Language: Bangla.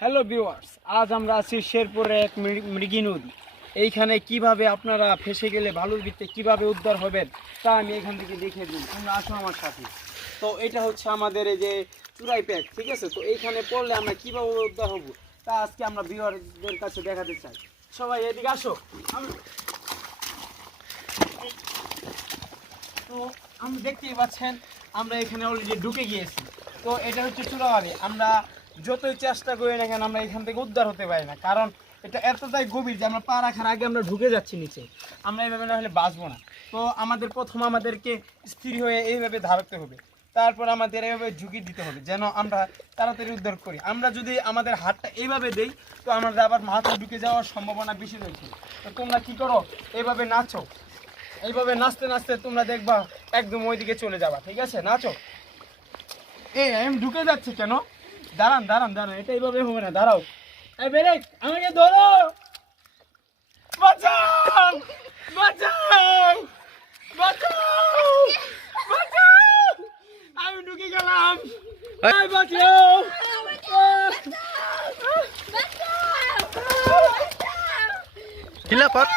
হ্যালো ভিউয়ার্স, আজ আমরা আছি শেরপুরে এক মৃগী নদী। এইখানে কিভাবে আপনারা ফেসে গেলে বালুর ভিতরে কিভাবে উদ্ধার হবেন তা আমি এখান থেকে দেখিয়ে দিই। তোমরা আসো আমার সাথে। তো এটা হচ্ছে আমাদের এই যে চুরাই প্যাক, ঠিক আছে? তো এইখানে পড়লে আমরা কিভাবে উদ্ধার হব তা আজকে আমরা ভিউয়ারদের কাছে দেখাতে চাই। সবাই এদিকে আসো। তো আমি দেখতেই পাচ্ছেন আমরা এখানে অলরেডি ঢুকে গিয়েছি। তো এটা হচ্ছে চূড়াবাড়ি। আমরা যতই চেষ্টা করি না কেন আমরা এখান থেকে উদ্ধার হতে পারি না, কারণ এটা এতটাই গভীর যে আমরা পা রাখার আগে আমরা ঢুকে যাচ্ছি নিচে। আমরা এইভাবে না হলে বাঁচবো না। তো আমাদেরকে স্থির হয়ে এইভাবে দাঁড়াতে হবে, তারপর আমাদের এইভাবে ঝুঁকি দিতে হবে যেন আমরা তাড়াতাড়ি উদ্ধার করি। আমরা যদি আমাদের হাতটা এইভাবে দেই তো আমাদের আবার মাথা ঢুকে যাওয়ার সম্ভাবনা বেশি রয়েছে। তো তোমরা কি করো, এইভাবে নাচো। এইভাবে নাচতে নাচতে তোমরা দেখবা একদম ওইদিকে চলে যাবা, ঠিক আছে? নাচো। আমি ঢুকে যাচ্ছি কেন? দাঁড়ান দাঁড়ান দাঁড়ান, এটা এইভাবে হবে না, দাঁড়াও। এই ব্রেক, আমাকে ধরো, বাঁচাও বাঁচাও বাঁচাও বাঁচাও, আমি ঢুকে গেলাম, বাঁচাও। Gila, Pak.